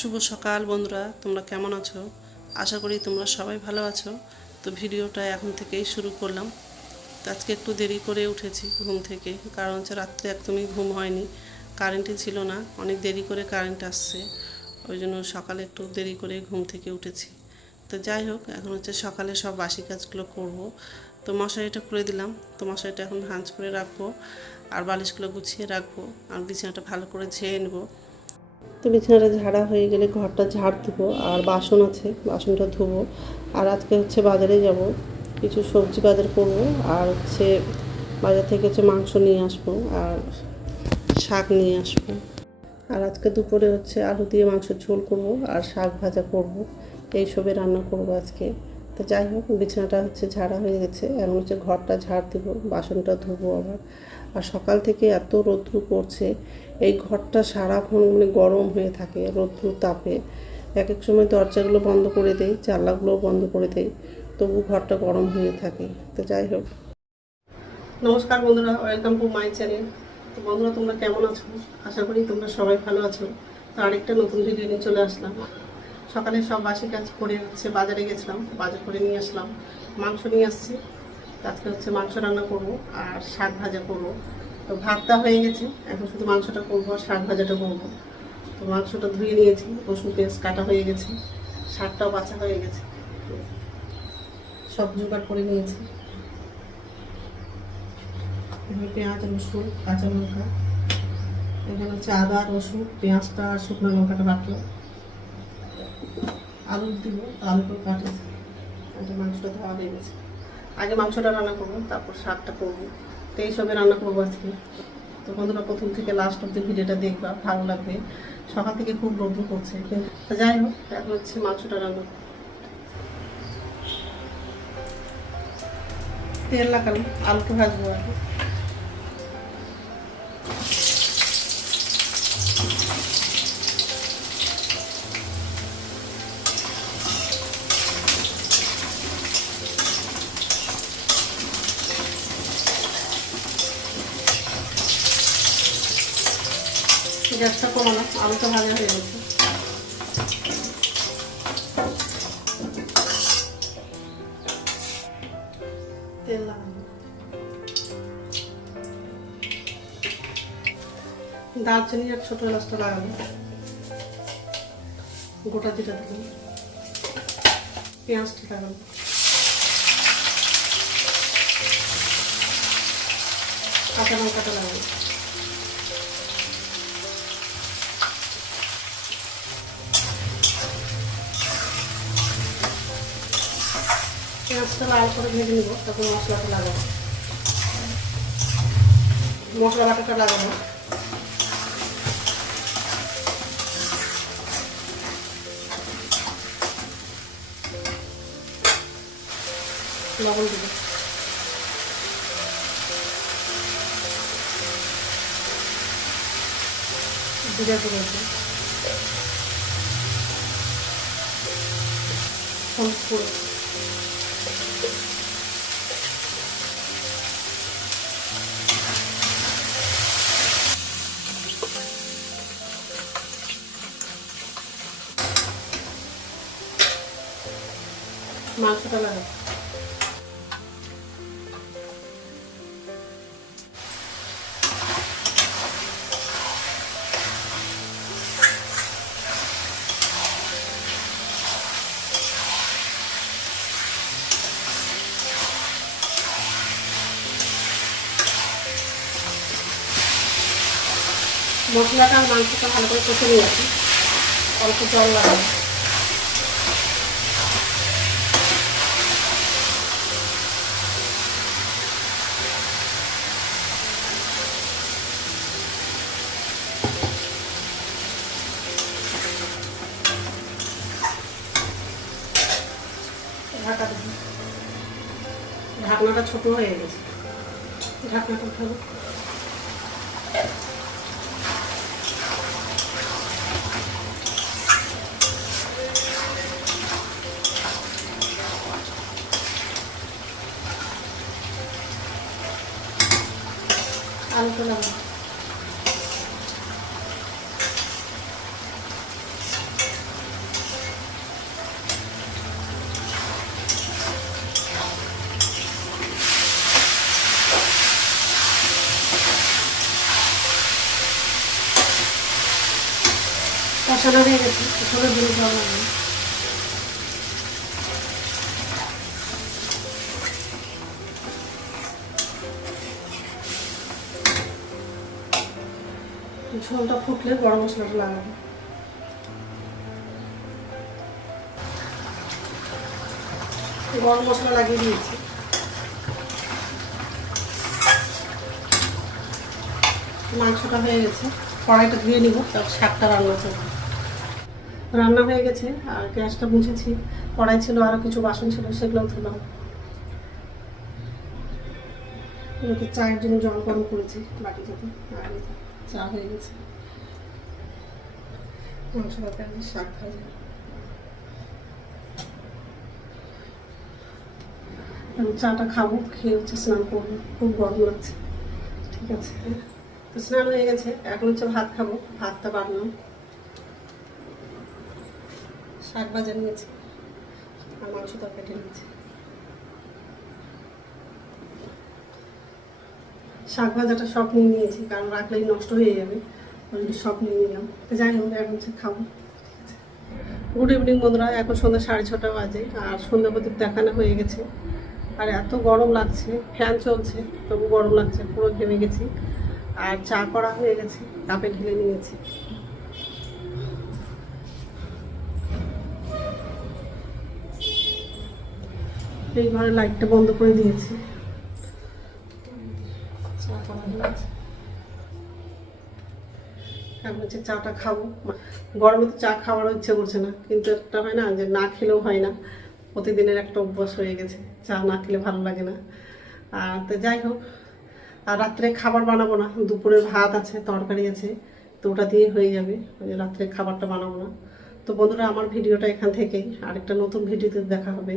শুভ সকাল বন্ধুরা, তোমরা কেমন আছো? আশা করি তোমরা সবাই ভালো আছো। তো ভিডিওটা এখন থেকেই শুরু করলাম। তো আজকে একটু দেরি করে উঠেছি ঘুম থেকে, কারণ হচ্ছে রাত্রে একদমই ঘুম হয়নি। কারেন্টই ছিল না, অনেক দেরি করে কারেন্ট আসছে। ওই জন্য সকালে একটু দেরি করে ঘুম থেকে উঠেছি। তো যাই হোক, এখন হচ্ছে সকালে সব বাসি কাজগুলো করব। তো মশারিটা খুলে দিলাম, তো মশারিটা এখন হাঁজ করে রাখব। আর বালিশগুলো গুছিয়ে রাখব, আর বিছানাটা ভালো করে ঝেয়ে নেব। তো বিছানাটা ঝাড়া হয়ে গেলে ঘরটা ঝাড় ধুবো, আর বাসন আছে, বাসনটা ধুবো। আর আজকে হচ্ছে বাজারে যাব, কিছু সবজি বাজার করব, আর হচ্ছে বাজার থেকে হচ্ছে মাংস নিয়ে আসব, আর শাক নিয়ে আসব। আর আজকে দুপুরে হচ্ছে আলু দিয়ে মাংস ঝোল করব, আর শাক ভাজা করব। এইসবে রান্না করব আজকে। তো যাই হোক, বিছানাটা হচ্ছে ঝাড়া হয়ে গেছে। এখন হচ্ছে ঘরটা ঝাড় দেবো, বাসনটা ধোবো আবার। আর সকাল থেকে এত রৌদ্র পড়ছে, এই ঘরটা সারাক্ষণ মানে গরম হয়ে থাকে রৌদ্র তাপে। এক এক সময় দরজাগুলো বন্ধ করে দেই, জানলাগুলোও বন্ধ করে দেই, তবু ঘরটা গরম হয়ে থাকে। তো যাই হোক। নমস্কার বন্ধুরা, ওয়েলকাম টু মাই চ্যানেল। তো বন্ধুরা, তোমরা কেমন আছো? আশা করি তোমরা সবাই ভালো আছো। তো আরেকটা নতুন ভিডিও নিয়ে চলে আসলাম। সকালে সব বাসি কাজ করে হচ্ছে বাজারে গেছিলাম, বাজার করে নিয়ে আসলাম। মাংস নিয়ে আসছি। আজকে হচ্ছে মাংস রান্না করব আর শাক ভাজা করব। তো ভাতটা হয়ে গেছে, এখন শুধু মাংসটা করব আর শাক ভাজাটা করব। তো মাংসটা ধুয়ে নিয়েছি, রসুন, পেঁয়াজ কাটা হয়ে গেছে, শাকটাও বাছা হয়ে গেছে। সব জোগাড় করে নিয়েছি। এখানে পেঁয়াজ, রসুন, কাঁচা লঙ্কা। এখানে হচ্ছে আদা, রসুন, পেঁয়াজটা আর শুকনো লঙ্কাটা বাটলো আলু দিব আলুটা কাটে। এটা মাংসটা ধোয়া হয়ে গেছে। আগে মাংসটা রান্না করব, তারপর শাকটা করব। তো এইসবে রান্না করব আজকে। তো বন্ধুরা, প্রথম থেকে লাস্ট অব্দি ভিডিওটা দেখবা, ভালো লাগবে। সকাল থেকে খুব রৌদ্র করছে তো যাই হোক, এখন হচ্ছে মাংসটা রান্না। তেল লাগানো আলুকে ভাজবো আগে। গ্যাসটা কমানো আলুটা ভাজা হয়ে গেছে। তেল দারচিনি আর ছোট এলাচটা লাগানো গোটা জিরা দিলাম পেঁয়াজটা লাগানো কাঁচা লঙ্কাটা লাগানো পেঁয়াজটা লাল করে ভেজে নিব তারপর মশলাটা লাগাবো। মশলা বাটাটা লাগাবো। লবণ দিব। জিরা গুঁড়ো দিব। হলুদ মাংসটা লাগাবো মশলাটা মাংসটা ভালো করে কষে নিয়েছি। অল্প জল লাগাবো। ঢাকা দেবো ঢাকনাটা ছোট হয়ে গেছে। ঢাকনাটা উঠাবো। আলুটা লাগাবো কষানো হয়ে গেছে দিন জল লাগবে ঝোলটা ফুটলে গরম মশলাটা লাগাবো। গরম মশলা লাগিয়ে দিয়েছি। মাংসটা হয়ে গেছে, কড়াইটা ধুয়ে নিব, তারপর শাকটা রান্না করব। রান্না হয়ে গেছে, আর গ্যাসটা মুছেছি। কড়াই ছিল আরও কিছু বাসন ছিল সেগুলোও ধুলাম। চায়ের জন্য জল গরম করেছি বাটিটাতে, আর চা হয়ে গেছে। চাটা খাব, খেয়ে হচ্ছে স্নান করব। খুব গরম লাগছে। ঠিক আছে। তো স্নান হয়ে গেছে, এখন হচ্ছে ভাত খাব, ভাতটা বাড়লাম। শাক ভাজা নিয়েছি। আর মাংস তরকারি নিয়েছি। শাক ভাজাটা সব নিয়ে নিয়েছি, কারণ রাখলেই নষ্ট হয়ে যাবে। সব নিয়ে নিলাম। তো যাই হোক, এখন খাব। গুড ইভিনিং বন্ধুরা, এখন সন্ধ্যা সাড়ে ছটা বাজে, আর সন্ধ্যা প্রদীপ দেখানো হয়ে গেছে। আর এত গরম লাগছে, ফ্যান চলছে, তবু গরম লাগছে, পুরো ঘেমে গেছি। আর চা করা হয়ে গেছে কাপে ঢেলে নিয়েছি। এই ঘরে লাইটটা বন্ধ করে দিয়েছি। এখন হচ্ছে চাটা খাব। গরমে তো চা খাওয়ারও ইচ্ছে করছে না কিন্তু একটা হয় না যে না খেলেও হয় না। প্রতিদিনের একটা অভ্যাস হয়ে গেছে চা না খেলে ভালো লাগে না। আর তো যাই হোক আর রাত্রে খাবার বানাবো না দুপুরের ভাত আছে তরকারি আছে তো ওটা দিয়ে হয়ে যাবে। ওই রাত্রে খাবারটা বানাবো না। তো বন্ধুরা আমার ভিডিওটা এখান থেকেই আরেকটা নতুন ভিডিওতে দেখা হবে।